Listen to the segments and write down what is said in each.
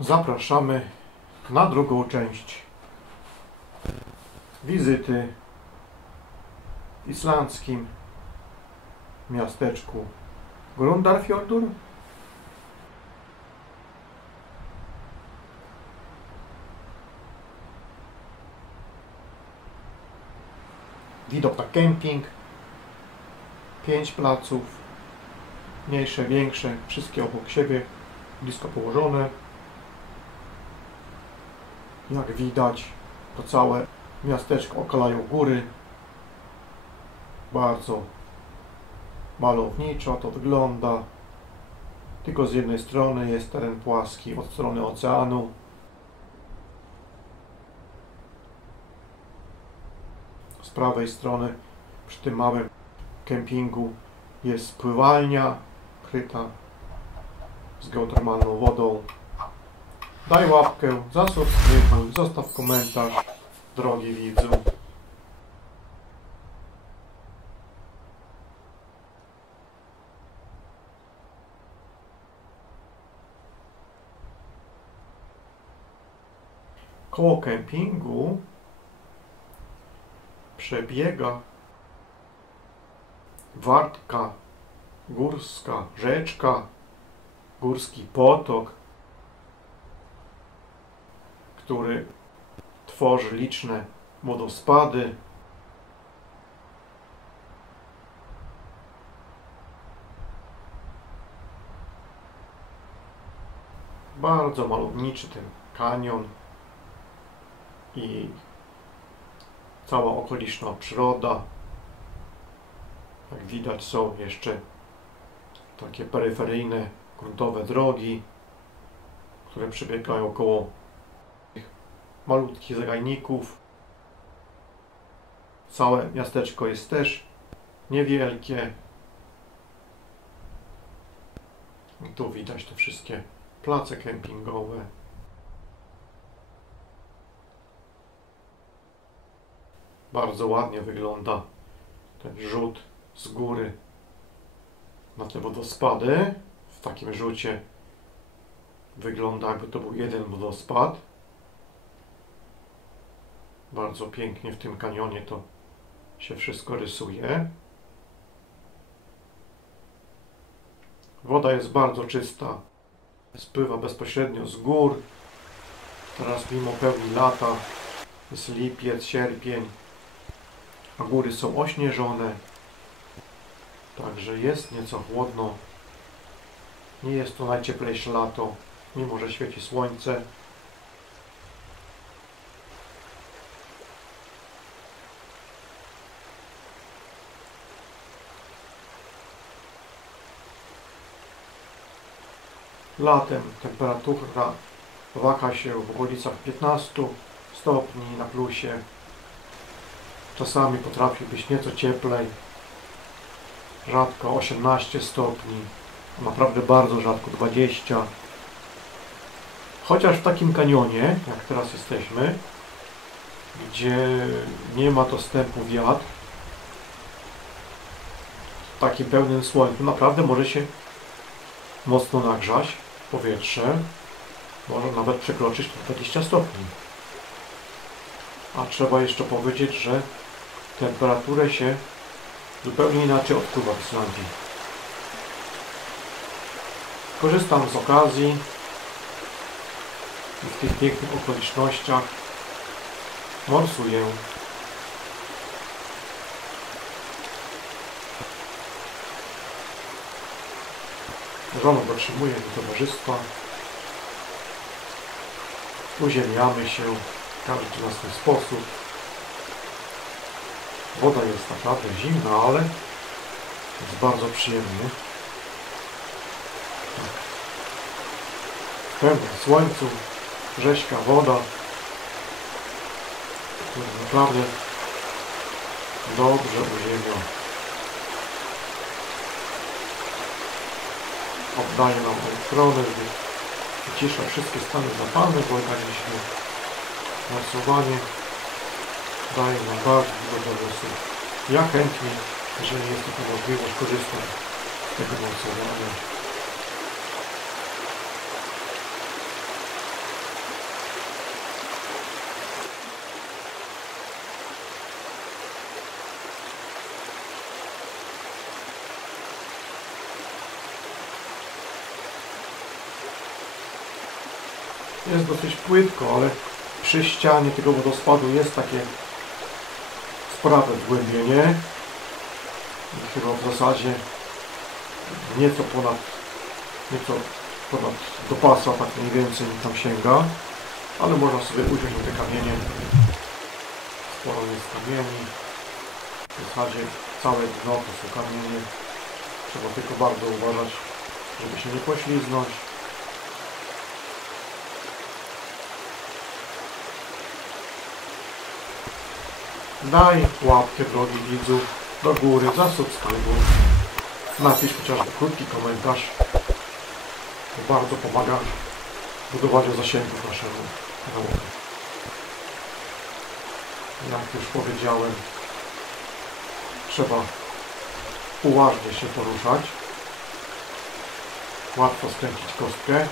Zapraszamy na drugą część wizyty w islandzkim miasteczku Grundarfjörður. Widok na kemping, 5 placów, mniejsze, większe, wszystkie obok siebie, blisko położone. Jak widać, to całe miasteczko okalają góry. Bardzo malowniczo to wygląda. Tylko z jednej strony jest teren płaski, od strony oceanu. Z prawej strony przy tym małym kempingu jest pływalnia kryta z geotermalną wodą. Daj łapkę, zasubskrybuj, zostaw komentarz, drogi widzu. Koło kempingu przebiega wartka górska, rzeczka, górski potok, który tworzy liczne wodospady. Bardzo malowniczy ten kanion i cała okoliczna przyroda. Jak widać, są jeszcze takie peryferyjne, gruntowe drogi, które przebiegają koło malutkich zagajników. Całe miasteczko jest też niewielkie. I tu widać te wszystkie place kempingowe. Bardzo ładnie wygląda ten rzut z góry na te wodospady. W takim rzucie wygląda, jakby to był jeden wodospad. Bardzo pięknie w tym kanionie to się wszystko rysuje. Woda jest bardzo czysta. Spływa bezpośrednio z gór. Teraz mimo pełni lata jest lipiec, sierpień, a góry są ośnieżone. Także jest nieco chłodno. Nie jest to najcieplejsze lato, mimo że świeci słońce. Latem temperatura waha się w okolicach 15 stopni na plusie. Czasami potrafi być nieco cieplej. Rzadko 18 stopni. Naprawdę bardzo rzadko 20. Chociaż w takim kanionie, jak teraz jesteśmy, gdzie nie ma dostępu wiatr, w takim pełnym słońcu naprawdę może się mocno nagrzać powietrze, może nawet przekroczyć 20 stopni. A trzeba jeszcze powiedzieć, że temperaturę się zupełnie inaczej odczuwa w Islandii. Korzystam z okazji i w tych pięknych okolicznościach morsuję. Żona dotrzymuje do towarzystwa. Uziemiamy się, każdy na swój sposób. Woda jest naprawdę zimna, ale jest bardzo przyjemnie. W pełnym słońcu, rzeźka woda, która naprawdę dobrze uziemia. Oddaje nam elektrony, wycisza wszystkie stany zapalne, bo tak jeśli morsowanie daje nam bardzo dużo dowodu. Ja chętnie, jeżeli jest taka możliwość, korzystam z tego morsowania. Jest dosyć płytko, ale przy ścianie tego wodospadu jest takie spore zgłębienie. Chyba w zasadzie nieco ponad do pasa, tak mniej więcej tam sięga. Ale można sobie usiąść na te kamienie. Sporo jest kamieni. W zasadzie całe dno to są kamienie. Trzeba tylko bardzo uważać, żeby się nie pośliznąć. Daj łapkę, drogi widzu, do góry, zasubskrybuj. Napisz chociażby krótki komentarz. To bardzo pomaga w budowaniu zasięgów naszego kanału. Jak już powiedziałem, trzeba uważnie się poruszać. Łatwo skręcić kostkę.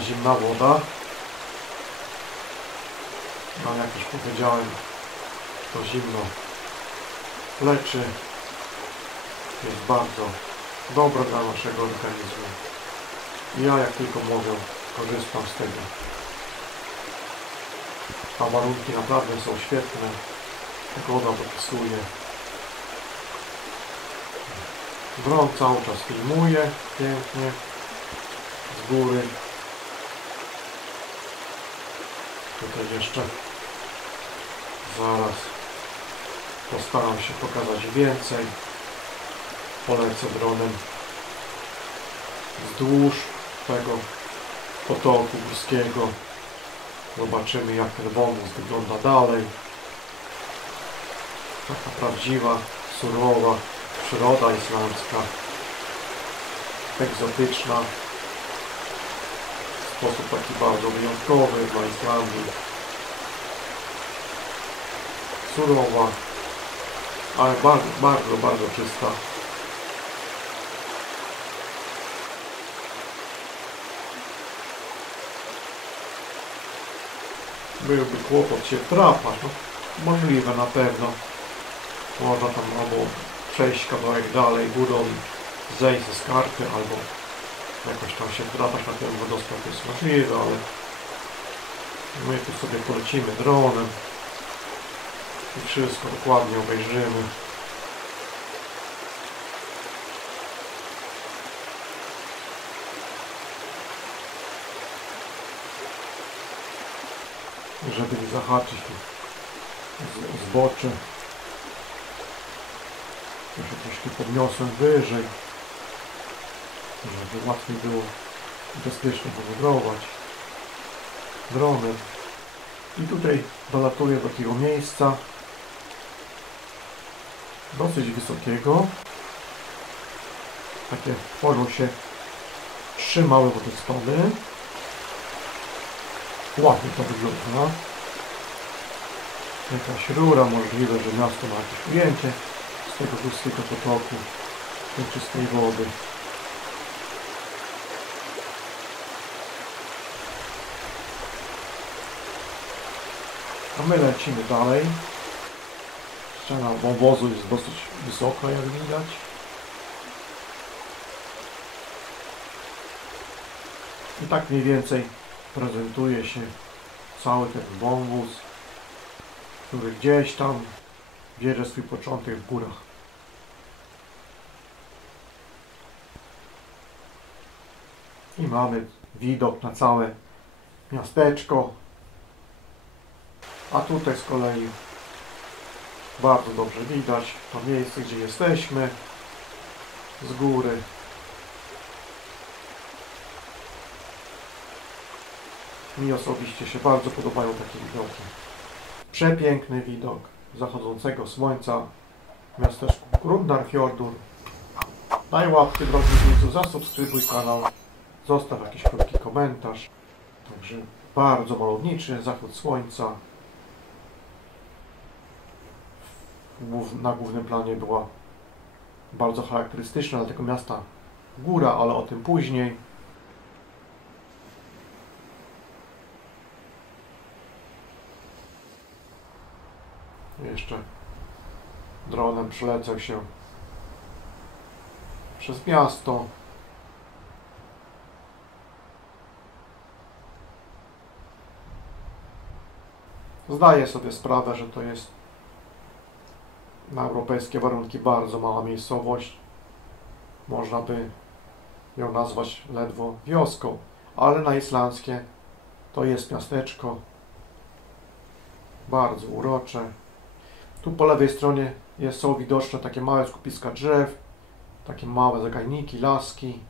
Zimna woda. No jak już powiedziałem, to zimno leczy. Jest bardzo dobre dla naszego organizmu. I ja jak tylko mogę, korzystam z tego. A warunki naprawdę są świetne. Pogoda dopisuje. Dron cały czas filmuje pięknie z góry. Tutaj jeszcze zaraz postaram się pokazać więcej. Polecę dronem wzdłuż tego potoku górskiego. Zobaczymy, jak ten wąwóz wygląda dalej. Taka prawdziwa, surowa przyroda islandzka. Egzotyczna. W sposób taki bardzo wyjątkowy dla Islandii. Surowa, ale bardzo czysta. Byłby kłopot się wdrapać, no, możliwe na pewno. Można tam albo przejść kawałek dalej górą, zejść ze skarpy, albo jakoś tam się wdrapać na ten wodospad, jest możliwe, ale my tu sobie polecimy dronem i wszystko dokładnie obejrzymy. Żeby nie zahaczyć zbocze. Jeszcze troszkę podniosłem wyżej, żeby łatwiej było bezpiecznie powędrować dronem. I tutaj dolatuję do takiego miejsca dosyć wysokiego. Takie tworzą się 3 małe wodospady. Ładnie to wygląda. Jakaś rura, możliwe, że miasto ma jakieś ujęcie z tego górskiego potoku, tej czystej wody. A my lecimy dalej. Ściana wąwozu jest dosyć wysoka, jak widać. I tak mniej więcej prezentuje się cały ten wąwóz, który gdzieś tam bierze swój początek w górach. I mamy widok na całe miasteczko. A tutaj z kolei bardzo dobrze widać to miejsce, gdzie jesteśmy z góry. Mi osobiście się bardzo podobają takie widoki. Przepiękny widok zachodzącego słońca w miasteczku Grundarfjordur. Daj łapkę, drogi widzu, zasubskrybuj kanał, zostaw jakiś krótki komentarz. Także bardzo malowniczy zachód słońca. Na głównym planie była bardzo charakterystyczna dla tego miasta góra, ale o tym później. Jeszcze dronem przelecę się przez miasto. Zdaję sobie sprawę, że to jest na europejskie warunki bardzo mała miejscowość. Można by ją nazwać ledwo wioską, ale na islandzkie to jest miasteczko bardzo urocze. Tu po lewej stronie są widoczne takie małe skupiska drzew, takie małe zagajniki, laski.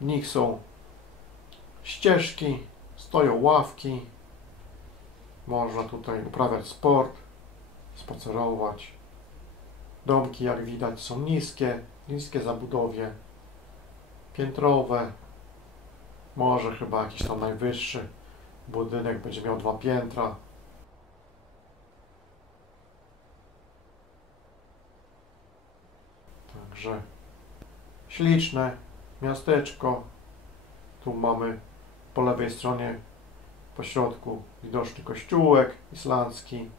W nich są ścieżki, stoją ławki. Można tutaj uprawiać sport, spacerować. Domki, jak widać, są niskie zabudowie, piętrowe. Może chyba jakiś tam najwyższy budynek będzie miał 2 piętra. Także śliczne miasteczko. Tu mamy po lewej stronie po środku widoczny kościółek islandzki,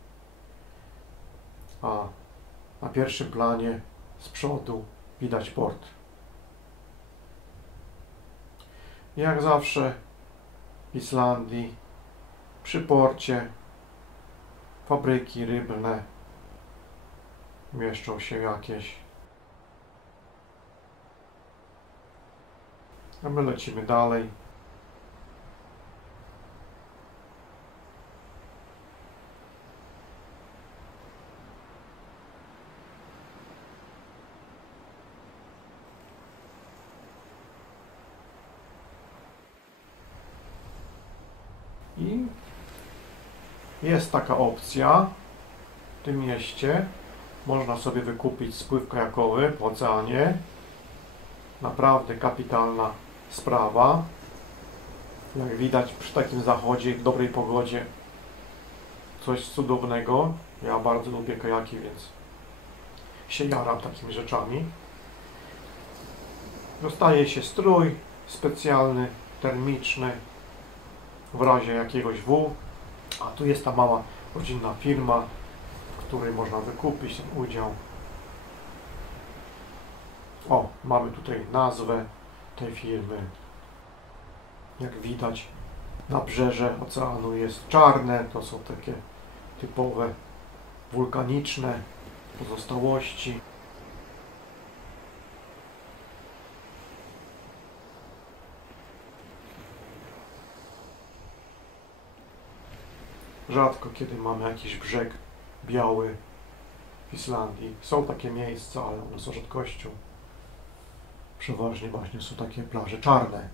a na pierwszym planie z przodu widać port. Jak zawsze w Islandii przy porcie fabryki rybne, mieszczą się jakieś. A my lecimy dalej. I jest taka opcja w tym mieście. Można sobie wykupić spływ kajakowy po oceanie. Naprawdę kapitalna sprawa. Jak widać przy takim zachodzie, w dobrej pogodzie, coś cudownego. Ja bardzo lubię kajaki, więc się jaram takimi rzeczami. Dostaje się strój specjalny, termiczny, w razie jakiegoś W. A tu jest ta mała rodzinna firma, w której można wykupić ten udział. O, mamy tutaj nazwę tej firmy. Jak widać, nabrzeże oceanu jest czarne. To są takie typowe wulkaniczne pozostałości. Rzadko kiedy mamy jakiś brzeg biały w Islandii. Są takie miejsca, ale one są rzadkością. Przeważnie właśnie są takie plaże czarne.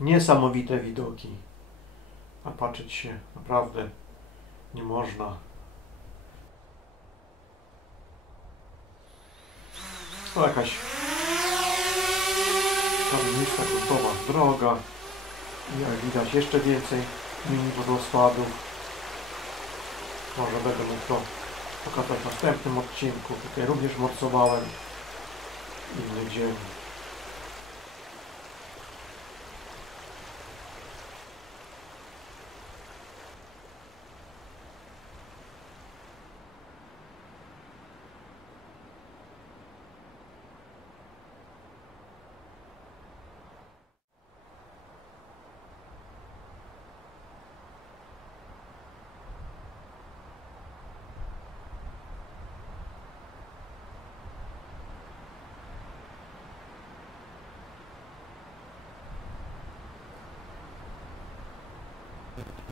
Niesamowite widoki, a patrzeć się naprawdę nie można. To jakaś kamienista, gruntowa droga i jak widać jeszcze więcej mini wodospadów. Może będę mógł to pokazać w następnym odcinku. Tutaj również morsowałem inny dzień.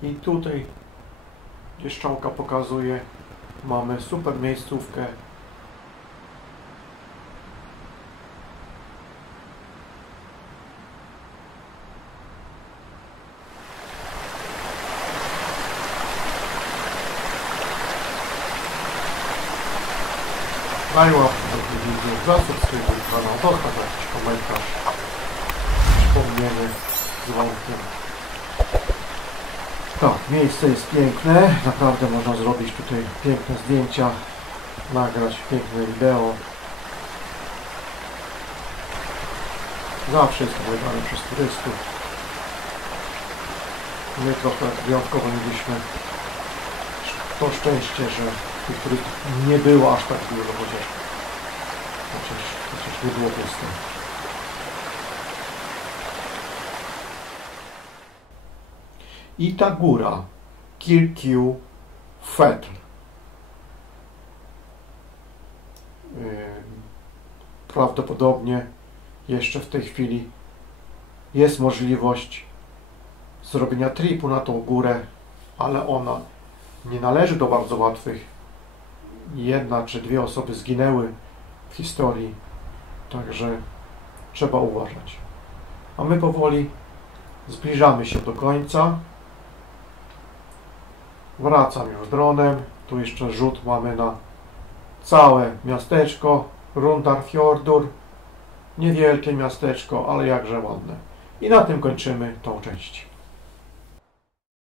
I tutaj, gdzie strzałka pokazuje, mamy super miejscówkę. Daj łapkę do tej wideo, zasubskrybuj kanał, zostaw jakiś komentarz, wspomnienie z dzwonkiem. Tak, miejsce jest piękne, naprawdę można zrobić tutaj piękne zdjęcia, nagrać piękne wideo. Zawsze jest oglądane przez turystów. My trochę wyjątkowo mieliśmy to szczęście, że tych turystów nie było aż tak dużo, chociaż nie było pusto. I ta góra, Kirkju Fetl. Prawdopodobnie jeszcze w tej chwili jest możliwość zrobienia tripu na tą górę, ale ona nie należy do bardzo łatwych. Jedna czy dwie osoby zginęły w historii, także trzeba uważać. A my powoli zbliżamy się do końca. Wracam już dronem. Tu jeszcze rzut mamy na całe miasteczko Rundarfjordur. Niewielkie miasteczko, ale jakże ładne. I na tym kończymy tą część.